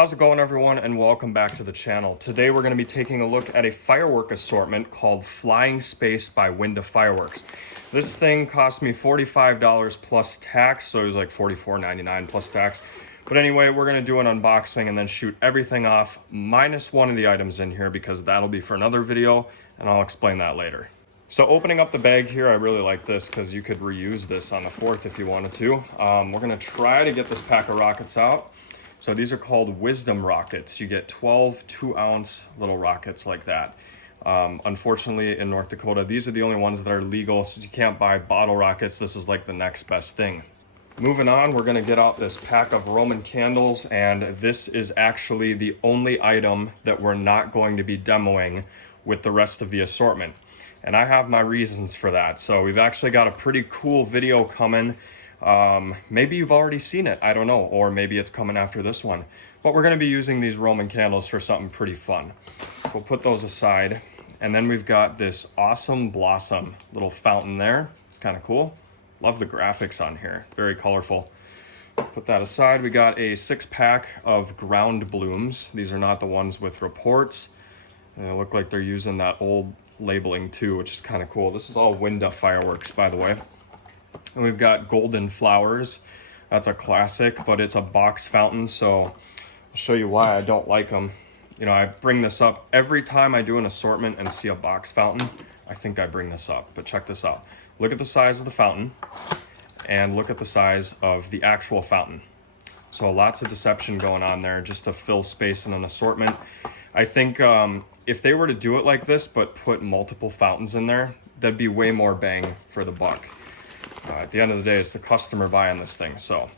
How's it going, everyone, and welcome back to the channel. Today we're going to be taking a look at a firework assortment called Flying Space by Winda Fireworks. This thing cost me $45 plus tax, so it was like $44.99 plus tax. But anyway, we're going to do an unboxing and then shoot everything off minus one of the items in here because that'll be for another video, and I'll explain that later. So opening up the bag here, I really like this because you could reuse this on the 4th if you wanted to. We're going to try to get this pack of rockets out. So these are called Wisdom rockets. You get 12 2-ounce little rockets like that. Unfortunately, in North Dakota, these are the only ones that are legal, since you can't buy bottle rockets. This is like the next best thing. Moving on, we're gonna get out this pack of Roman candles, and this is actually the only item that we're not going to be demoing with the rest of the assortment. And I have my reasons for that. So we've actually got a pretty cool video coming. Maybe you've already seen it, I don't know, or maybe it's coming after this one. But we're going to be using these Roman candles for something pretty fun. We'll put those aside. And then we've got this awesome blossom little fountain there. It's kind of cool. Love the graphics on here, very colorful. Put that aside. We got a 6-pack of ground blooms. These are not the ones with reports. And they look like they're using that old labeling too, which is kind of cool. This is all Winda Fireworks, by the way. And we've got golden flowers. That's a classic, but it's a box fountain, so I'll show you why I don't like them. You know, I bring this up every time I do an assortment and see a box fountain. I think I bring this up, but check this out. Look at the size of the fountain and look at the size of the actual fountain. So lots of deception going on there just to fill space in an assortment. I think if they were to do it like this, but put multiple fountains in there, that'd be way more bang for the buck. At the end of the day, it's the customer buying this thing, so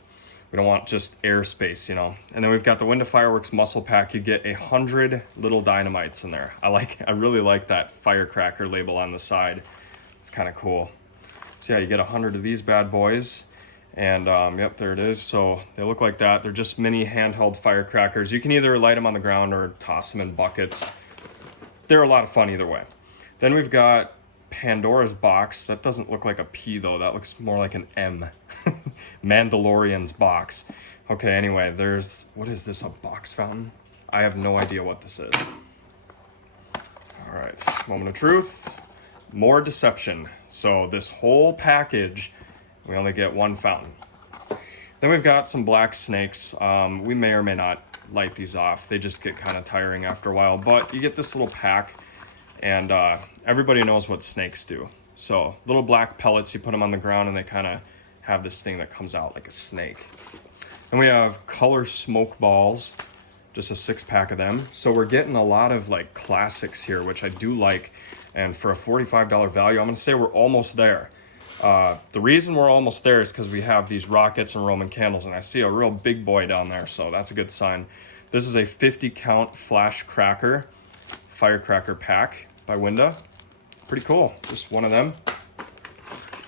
we don't want just airspace, you know. And then we've got the Winda Fireworks muscle pack. You get 100 little dynamites in there. I really like that firecracker label on the side. It's kind of cool. So yeah, you get 100 of these bad boys, and yep, there it is. So they look like that. They're just mini handheld firecrackers. You can either light them on the ground or toss them in buckets. They're a lot of fun either way. Then we've got Pandoras Box. That doesn't look like a P though, that looks more like an M. Mandalorian's box. Okay, anyway, what is this, a box fountain? I have no idea what this is. All right, moment of truth. More deception. So this whole package, we only get one fountain. Then we've got some black snakes. We may or may not light these off. They just get kind of tiring after a while, but you get this little pack. And everybody knows what snakes do. So little black pellets, you put them on the ground and they kind of have this thing that comes out like a snake. And we have color smoke balls, just a 6-pack of them. So we're getting a lot of like classics here, which I do like. And for a $45 value, I'm gonna say we're almost there. The reason we're almost there is because we have these rockets and Roman candles, and I see a real big boy down there, so that's a good sign. This is a 50-count flash cracker, firecracker pack by Winda. Pretty cool, just one of them.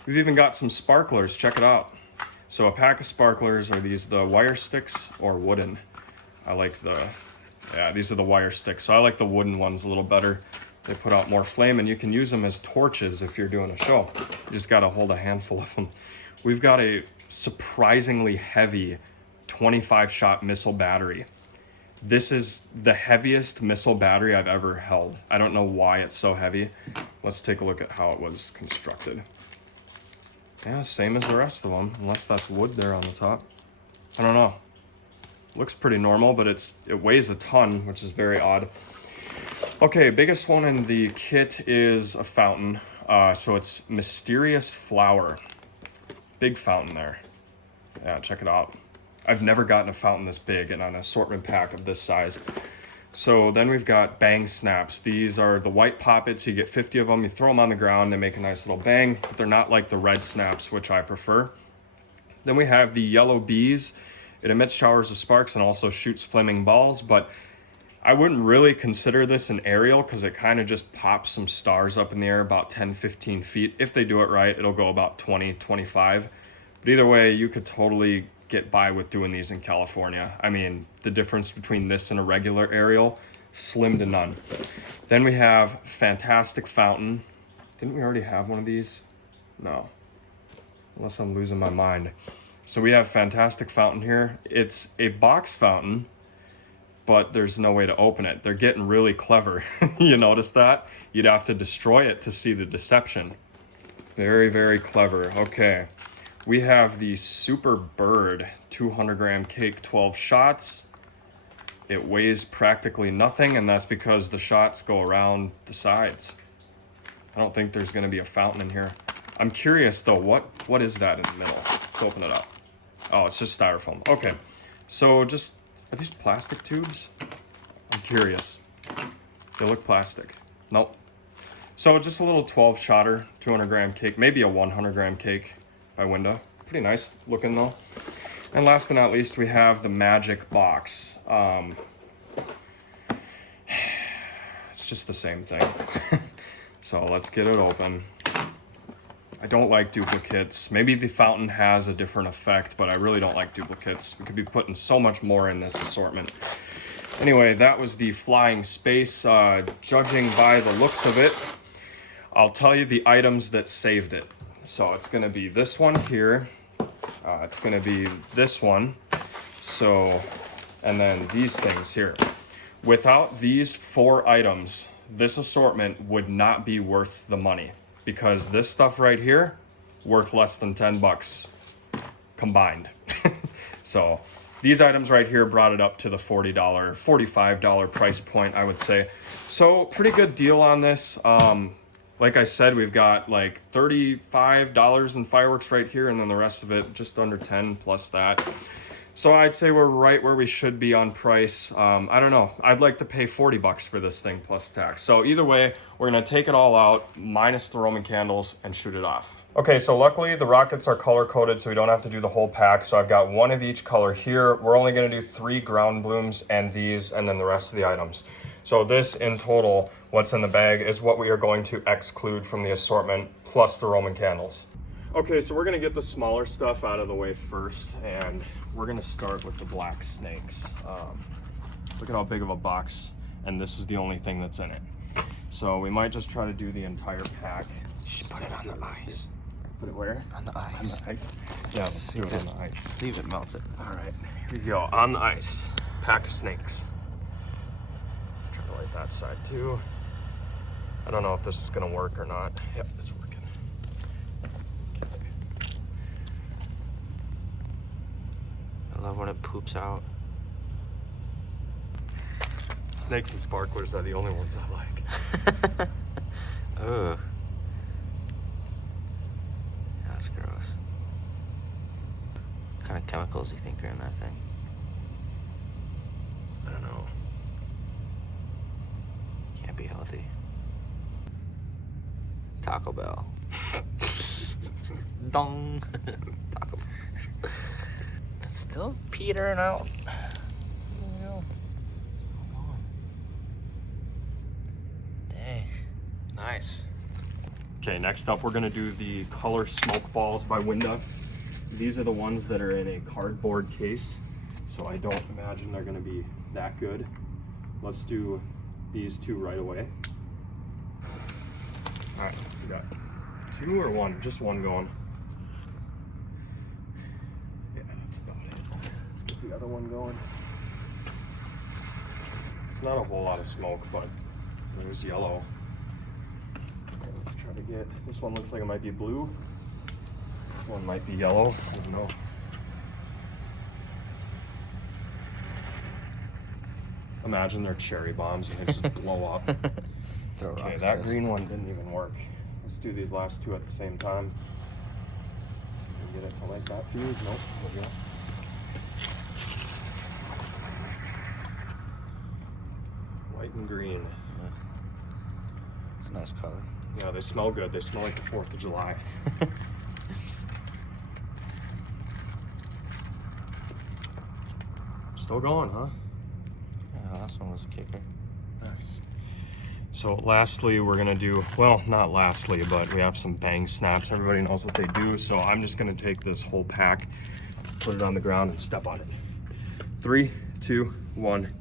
We've even got some sparklers, check it out. So a pack of sparklers are the wire sticks or wooden. These are the wire sticks. So I like the wooden ones a little better. They put out more flame and you can use them as torches if you're doing a show. You just gotta hold a handful of them. We've got a surprisingly heavy 25-shot missile battery. This is the heaviest missile battery I've ever held. I don't know why it's so heavy. Let's take a look at how it was constructed. Yeah, same as the rest of them, unless that's wood there on the top. I don't know. Looks pretty normal, but it weighs a ton, which is very odd. Okay, biggest one in the kit is a fountain. So it's Mysterious Flower. Big fountain there. Yeah, check it out. I've never gotten a fountain this big and an assortment pack of this size. So then we've got bang snaps. These are the white poppets. You get 50 of them. You throw them on the ground. They make a nice little bang. But they're not like the red snaps, which I prefer. Then we have the yellow bees. It emits showers of sparks and also shoots flaming balls. But I wouldn't really consider this an aerial because it kind of just pops some stars up in the air about 10-15 feet. If they do it right, it'll go about 20-25. But either way, you could totally get by with doing these in California. I mean, the difference between this and a regular aerial, slim to none. Then we have Fantastic Fountain. Didn't we already have one of these? No, unless I'm losing my mind. So we have Fantastic Fountain here. It's a box fountain but there's no way to open it. They're getting really clever. You notice that? You'd have to destroy it to see the deception. Very, very clever. Okay. We have the Super Bird 200 gram cake, 12 shots. It weighs practically nothing, and that's because the shots go around the sides. I don't think there's gonna be a fountain in here. I'm curious though, what is that in the middle? Let's open it up. Oh, it's just styrofoam. Okay, so just, are these plastic tubes? I'm curious. They look plastic. Nope. So just a little 12 shotter, 200 gram cake, maybe a 100 gram cake by Window. Pretty nice looking though. And last but not least, we have the Magic Box. It's just the same thing. So let's get it open. I don't like duplicates. Maybe the fountain has a different effect, but I really don't like duplicates. We could be putting so much more in this assortment. Anyway, that was the Flying Space. Judging by the looks of it, I'll tell you the items that saved it. So it's gonna be this one here. It's gonna be this one. So, and then these things here. Without these 4 items, this assortment would not be worth the money, because this stuff right here, worth less than 10 bucks combined. So these items right here brought it up to the $40, $45 price point, I would say. So pretty good deal on this. Like I said, we've got like $35 in fireworks right here, and then the rest of it just under 10 plus that. So I'd say we're right where we should be on price. I don't know. I'd like to pay 40 bucks for this thing plus tax. So either way, we're gonna take it all out, minus the Roman candles, and shoot it off. Okay, so luckily the rockets are color coded, so we don't have to do the whole pack. So I've got 1 of each color here. We're only gonna do 3 ground blooms and these, and then the rest of the items. So this in total, what's in the bag, is what we are going to exclude from the assortment, plus the Roman candles. Okay, so we're gonna get the smaller stuff out of the way first, and we're gonna start with the black snakes. Look at how big of a box, and this is the only thing that's in it. So we might just try to do the entire pack. You should put it on the ice. Put it where? On the ice. On the ice? Yeah, let's do it on the ice. See if it melts it. All right, here we go. On the ice, pack of snakes. Let's try to light that side too. I don't know if this is gonna work or not. Yep, it's working. I love when it poops out. Snakes and sparklers are the only ones I like. Ugh. That's gross. What kind of chemicals do you think are in that thing? I don't know. Can't be healthy. Taco Bell. Dong. Taco Bell. It's still petering out. Still going. Dang. Nice. Okay, next up we're gonna do the color smoke balls by Winda. These are the ones that are in a cardboard case, so I don't imagine they're gonna be that good. Let's do these 2 right away. All right, we got 2 or 1? Just 1 going. Yeah, that's about it. Let's get the other one going. It's not a whole lot of smoke, but there's yellow. Okay, let's try to get, this one looks like it might be blue. This one might be yellow, I don't know. Imagine they're cherry bombs and they just blow up. Okay, that green one didn't even work. Let's do these last 2 at the same time. See if we can get it to light that fuse. Nope, there we go. White and green. It's a nice color. Yeah, they smell good. They smell like the 4th of July. Still going, huh? Yeah, last one was a kicker. Nice. So lastly, we're gonna do, well, not lastly, but we have some bang snaps. Everybody knows what they do, so I'm just gonna take this whole pack, put it on the ground, and step on it. 3, 2, 1.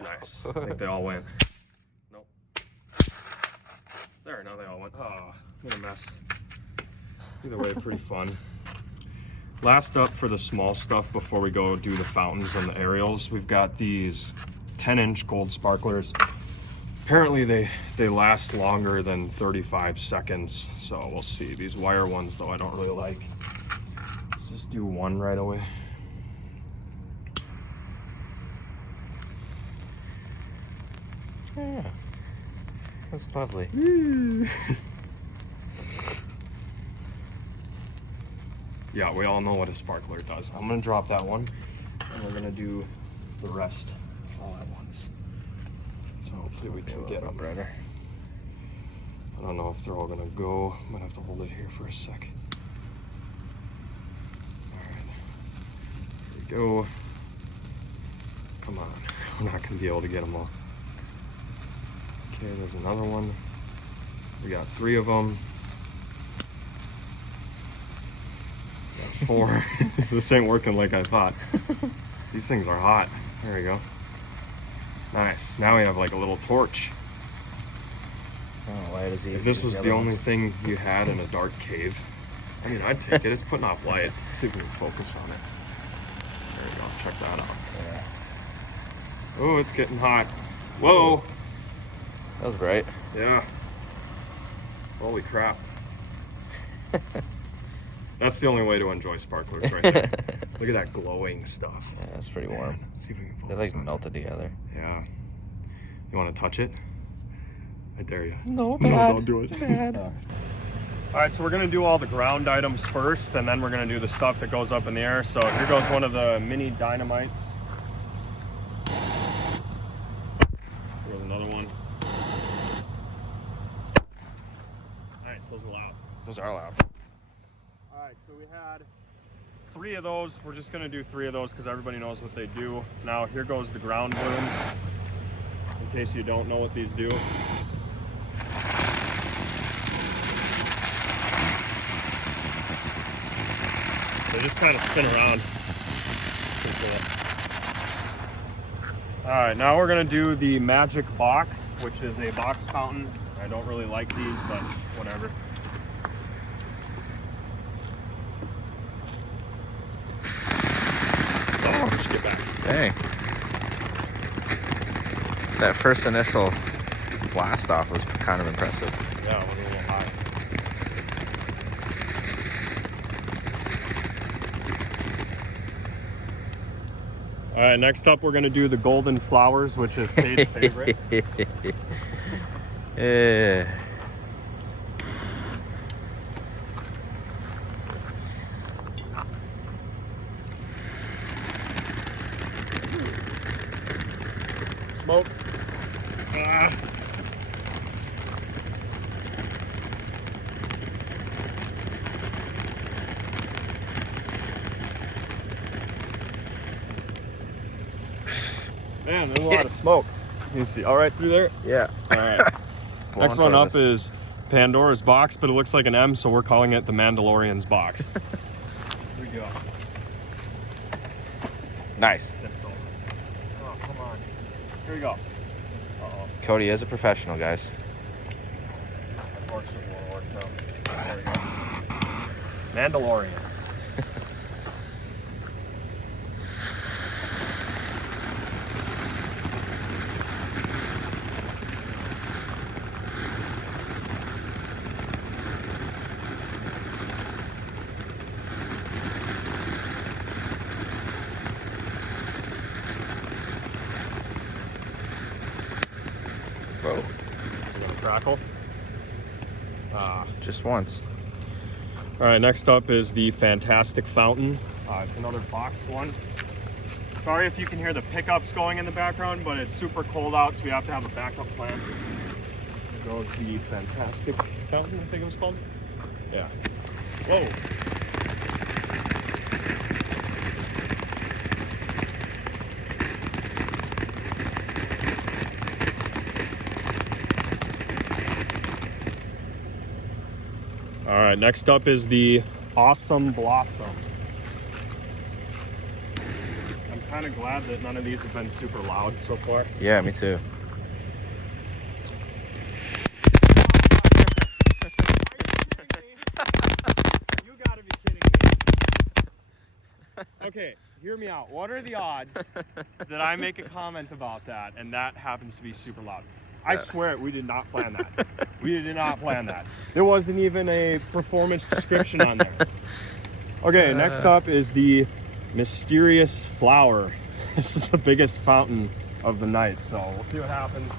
Nice. I think they all went. Nope. There, now they all went. Oh, what a mess. Either way, pretty fun. Last up for the small stuff before we go do the fountains and the aerials, we've got these 10-inch gold sparklers. Apparently they last longer than 35 seconds, so we'll see. These wire ones though I don't really like. Let's just do one right away. Yeah, that's lovely. Yeah, we all know what a sparkler does. I'm gonna drop that one, and we're gonna do the rest all at once. So hopefully we can get them better. I don't know if they're all gonna go. I'm gonna have to hold it here for a sec. All right, here we go. Come on, we're not gonna be able to get them all. Okay, there's another one. We got 3 of them. Got 4. This ain't working like I thought. These things are hot. There we go. Nice. Now we have like a little torch. Oh, light is easy. If this was the only thing you had in a dark cave, I mean, I'd take it. It's putting off light. Let's see if we can focus on it. There we go. Check that out. Yeah. Oh, it's getting hot. Whoa. That was bright. Yeah. Holy crap. That's the only way to enjoy sparklers right there. Look at that glowing stuff. Yeah, it's pretty warm. Let's see if we can focus. They're like on melted together. Yeah. You want to touch it? I dare you. No, No, don't do it. All right, so we're gonna do all the ground items first, and then we're gonna do the stuff that goes up in the air. So here goes one of the mini Dynamites. Here's another one. Nice, those are loud. Those are loud. All right, so we had 3 of those. We're just gonna do 3 of those because everybody knows what they do. Now here goes the ground blooms. In case you don't know what these do. They just kind of spin around. All right, now we're gonna do the magic box, which is a box fountain. I don't really like these, but whatever. Oh, just get back. Dang. That first initial blast off was kind of impressive. Yeah, it went a little high. All right, next up we're gonna do the golden flowers, which is Kate's favorite. Yeah. Smoke. Ah. Man, there's a lot of smoke. You can see all right through there? Yeah. All right. Next one up is Pandora's Box, but it looks like an M, so we're calling it the Mandalorian's Box. Here we go. Nice. Oh, come on. Here we go. Uh-oh. Cody is a professional, guys. My torch doesn't want to work now. There we go. Mandalorian. Whoa. Is it gonna crackle? Just once. All right, next up is the Fantastic Fountain. It's another box one. Sorry if you can hear the pickups going in the background, but it's super cold out, so we have to have a backup plan. Here goes the Fantastic Fountain, I think it was called. Yeah. Whoa. All right, next up is the Awesome Blossom. I'm kind of glad that none of these have been super loud so far. Yeah, me too. You gotta be kidding me. Okay, hear me out. What are the odds that I make a comment about that and that happens to be super loud? I swear we did not plan that. We did not plan that. There wasn't even a performance description on there. Okay, next up is the mysterious flower. This is the biggest fountain of the night, so we'll see what happens.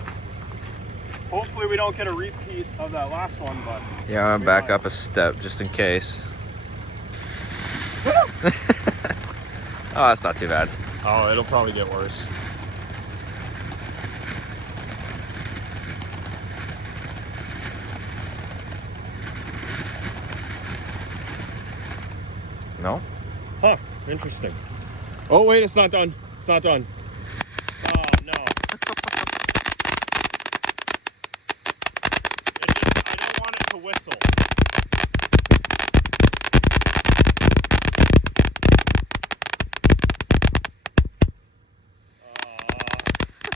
Hopefully we don't get a repeat of that last one, but... Yeah, I'm gonna back up a step just in case. Oh, that's not too bad. Oh, it'll probably get worse. No? Huh, interesting. Oh, wait, it's not done. It's not done. Oh, no. I don't want it to whistle.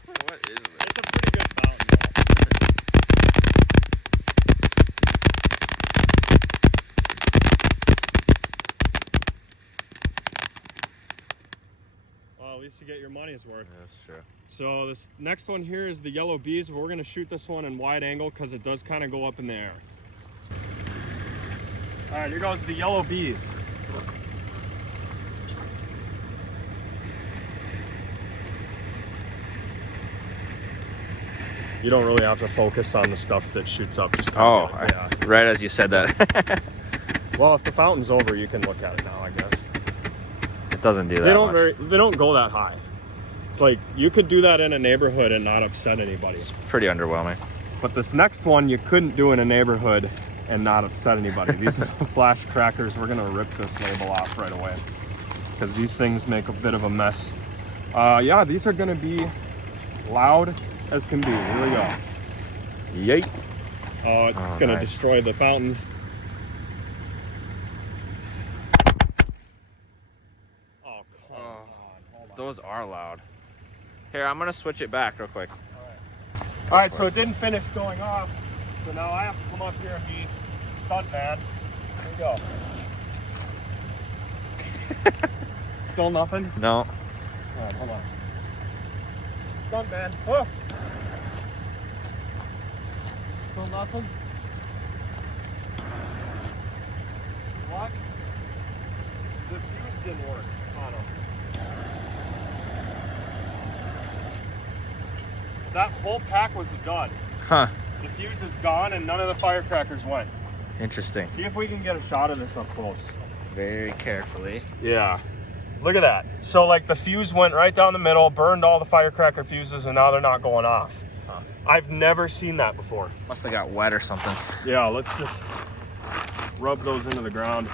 What is this? It's a pretty good fountain, though. Well, at least you get your money's worth. Yeah, that's true. So this next one here is the yellow bees. We're gonna shoot this one in wide angle because it does kind of go up in the air. All right, here goes the yellow bees. You don't really have to focus on the stuff that shoots up. Just Oh, yeah. right as you said that. Well, if the fountain's over, you can look at it now, I guess. It doesn't do that much. They don't go that high. It's like you could do that in a neighborhood and not upset anybody. It's pretty underwhelming. But this next one you couldn't do in a neighborhood and not upset anybody. These are the flash crackers. We're gonna rip this label off right away because these things make a bit of a mess. Yeah, these are gonna be loud as can be. Here we go. Yay. Oh, it's gonna destroy the fountains. Oh, come on. Hold on. Those are loud. Here, I'm gonna switch it back real quick. All right, so it didn't finish going off. So now I have to come up here and be stunt man. Here we go. Still nothing? No. All right, hold on. Stunt man. Oh. Still nothing? What? The fuse didn't work on them. That whole pack was done. Huh. The fuse is gone and none of the firecrackers went. Interesting. See if we can get a shot of this up close. Very carefully. Yeah. Look at that. So like the fuse went right down the middle, burned all the firecracker fuses, and now they're not going off. Huh. I've never seen that before. Must have got wet or something. Yeah, let's just rub those into the ground.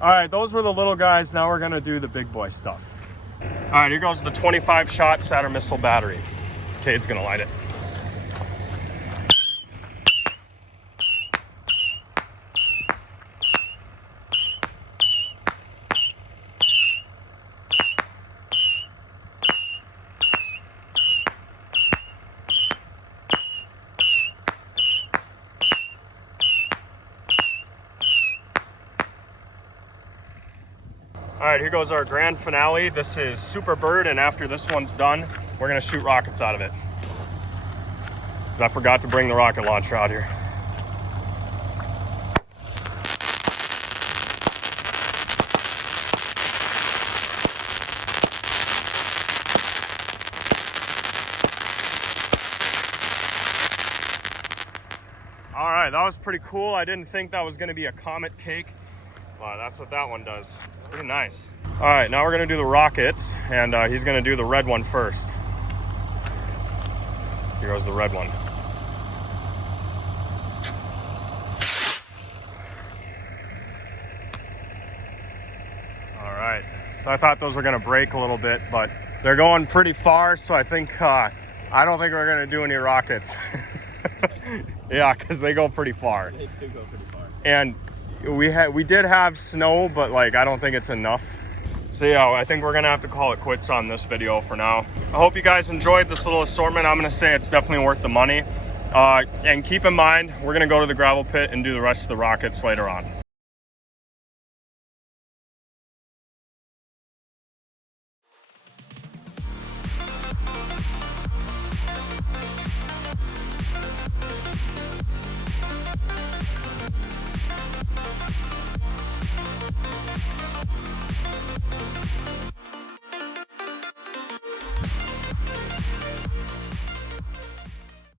All right, those were the little guys. Now we're gonna do the big boy stuff. All right, here goes the 25-shot Saturn missile battery. Cade's gonna light it. All right, here goes our grand finale. This is Super Bird, and after this one's done, we're gonna shoot rockets out of it. 'Cause I forgot to bring the rocket launcher out here. All right, that was pretty cool. I didn't think that was gonna be a comet cake. Wow, that's what that one does. Pretty nice. All right, now we're gonna do the rockets, and he's gonna do the red one first. Here goes the red one. All right, so I thought those were gonna break a little bit, but they're going pretty far, so I think, I don't think we're gonna do any rockets. Yeah, because they go pretty far. They do go pretty far. And we did have snow, but like I don't think it's enough. So yeah, I think we're gonna have to call it quits on this video for now. I hope you guys enjoyed this little assortment. I'm gonna say it's definitely worth the money. And keep in mind, we're gonna go to the gravel pit and do the rest of the rockets later on.